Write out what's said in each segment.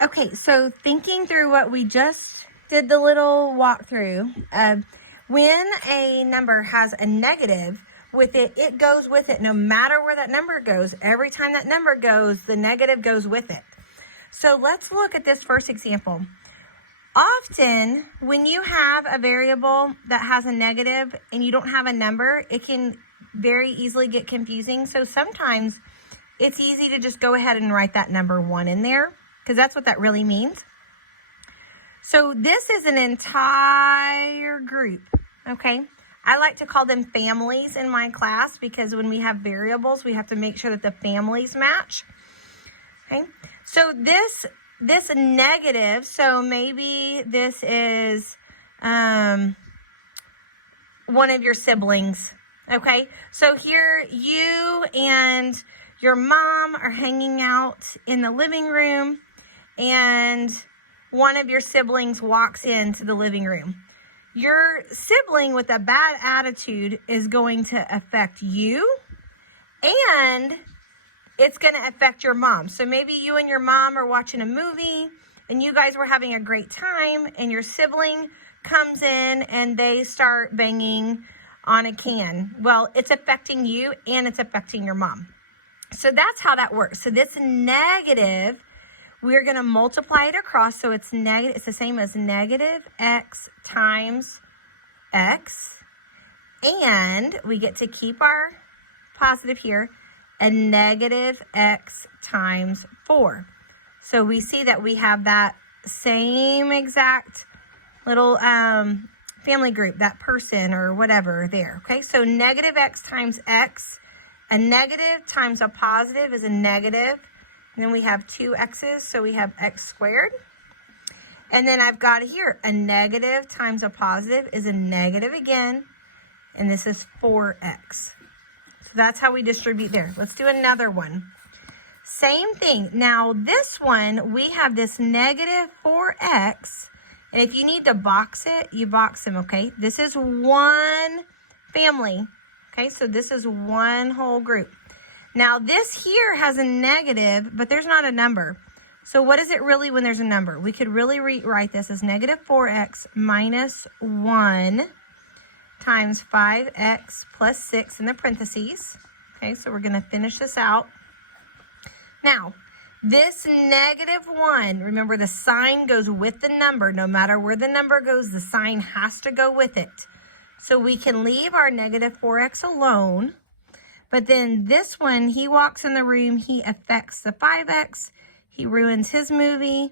Okay, so thinking through what we just did the little walkthrough, when a number has a negative with it, it goes with it no matter where that number goes. Every time that number goes, the negative goes with it. So let's look at this first example. Often, when you have a variable that has a negative and you don't have a number, it can very easily get confusing. So sometimes it's easy to just go ahead and write that number 1 in there, because that's what that really means. So this is an entire group, okay? I like to call them families in my class, because when we have variables, we have to make sure that the families match, okay? So this negative, so maybe this is one of your siblings, okay? So here you and your mom are hanging out in the living room, and one of your siblings walks into the living room. Your sibling with a bad attitude is going to affect you, and it's going to affect your mom. So maybe you and your mom are watching a movie and you guys were having a great time, and your sibling comes in and they start banging on a can. Well, it's affecting you and it's affecting your mom. So that's how that works. So this negative, we're going to multiply it across. So it's negative. It's the same as negative x times x. And we get to keep our positive here, and negative x times 4. So we see that we have that same exact little family group, that person or whatever there. Okay, so negative x times x. A negative times a positive is a negative. And then we have 2 x's, so we have x squared. And then I've got here, a negative times a positive is a negative again. And this is 4x. So that's how we distribute there. Let's do another one. Same thing. Now this one, we have this negative 4x. And if you need to box it, you box them, okay? This is one family. Okay, so this is one whole group. Now this here has a negative, but there's not a number. So what is it really when there's a number? We could really rewrite this as negative 4x minus 1 times 5x plus 6 in the parentheses. Okay, so we're going to finish this out. Now, this negative 1, remember the sign goes with the number. No matter where the number goes, the sign has to go with it. So we can leave our negative 4x alone. But then this one, he walks in the room, he affects the 5x, he ruins his movie.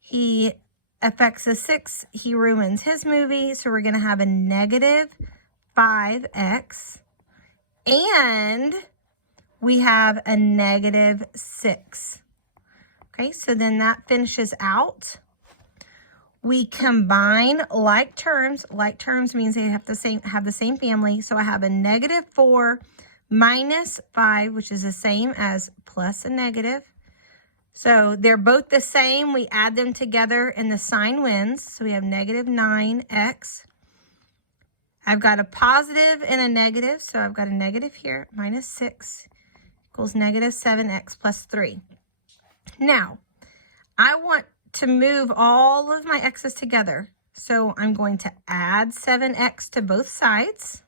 He affects the 6, he ruins his movie. So we're going to have a negative 5x. And we have a negative 6. Okay, so then that finishes out. We combine like terms. Like terms means they have the same family. So I have a negative 4 minus 5, which is the same as plus a negative. So they're both the same. We add them together and the sign wins. So we have negative 9x. I've got a positive and a negative. So I've got a negative here, minus 6 equals negative 7x plus 3. Now, I want to move all of my x's together. So I'm going to add 7x to both sides.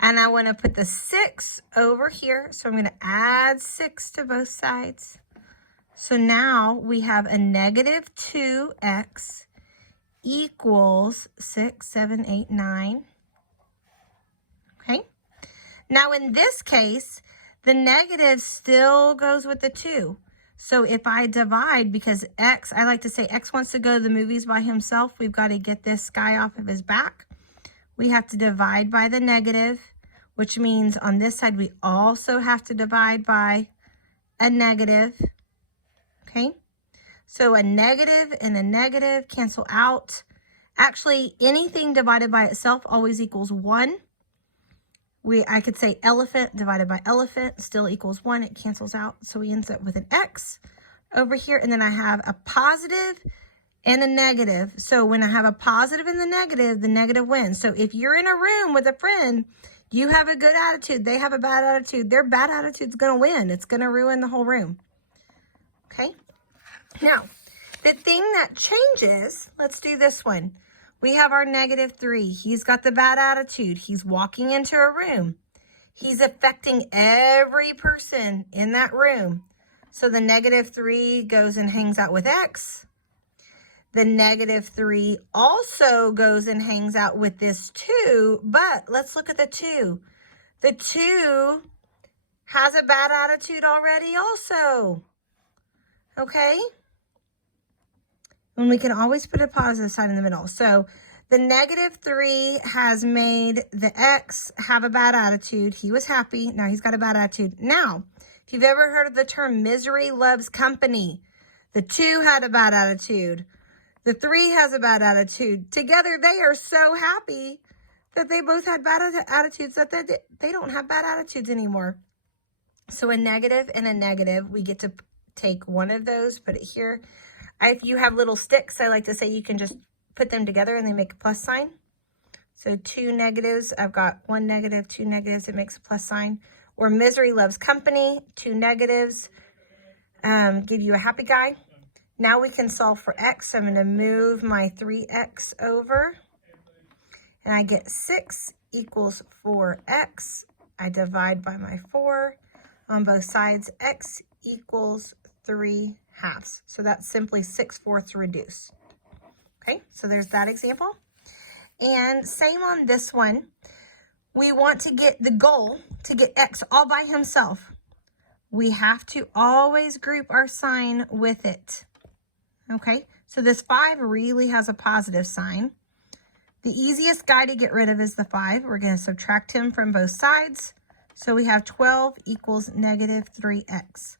And I want to put the 6 over here. So I'm going to add 6 to both sides. So now we have a negative 2x equals 6, 7, 8, 9. Okay. Now in this case, the negative still goes with the 2. So if I divide, because x, I like to say x wants to go to the movies by himself, we've got to get this guy off of his back. We have to divide by the negative, which means on this side, we also have to divide by a negative. Okay. So a negative and a negative cancel out. Actually, anything divided by itself always equals 1. I could say elephant divided by elephant still equals 1. It cancels out. So we end up with an x over here. And then I have a positive and a negative. So when I have a positive and the negative wins. So if you're in a room with a friend, you have a good attitude, they have a bad attitude, their bad attitude's going to win. It's going to ruin the whole room. Okay? Now, the thing that changes, let's do this one. We have our -3. He's got the bad attitude. He's walking into a room. He's affecting every person in that room. So the -3 goes and hangs out with X. The -3 also goes and hangs out with this 2, but let's look at the 2. The 2 has a bad attitude already also, okay? And we can always put a positive sign in the middle. So the -3 has made the X have a bad attitude. He was happy. Now he's got a bad attitude. Now, if you've ever heard of the term misery loves company, the 2 had a bad attitude. The 3 has a bad attitude. Together, they are so happy that they both had bad attitudes that they don't have bad attitudes anymore. So a negative and a negative, we get to take one of those, put it here. If you have little sticks, I like to say you can just put them together and they make a plus sign. So 2 negatives, I've got 1 negative, 2 negatives, it makes a plus sign. Or misery loves company, 2 negatives, give you a happy guy. Now we can solve for X. So I'm going to move my 3X over. And I get 6 equals 4X. I divide by my 4 on both sides. X equals 3/2. So that's simply 6/4 reduced. Okay, so there's that example. And same on this one. We want to get the goal to get X all by himself. We have to always group our sign with it. Okay, so this 5 really has a positive sign. The easiest guy to get rid of is the 5. We're going to subtract him from both sides. So we have 12 equals -3X.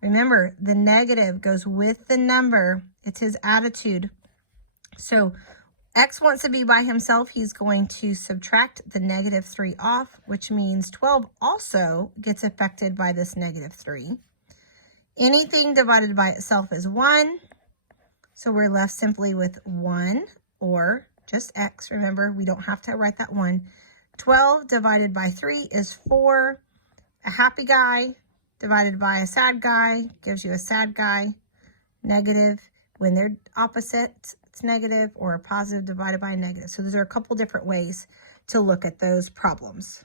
Remember, the negative goes with the number. It's his attitude. So X wants to be by himself. He's going to subtract the -3 off, which means 12 also gets affected by this -3. Anything divided by itself is 1. So we're left simply with 1 or just X. Remember, we don't have to write that 1. 12 divided by 3 is 4. A happy guy divided by a sad guy gives you a sad guy. Negative, when they're opposite, it's negative, or a positive divided by a negative. So those are a couple different ways to look at those problems.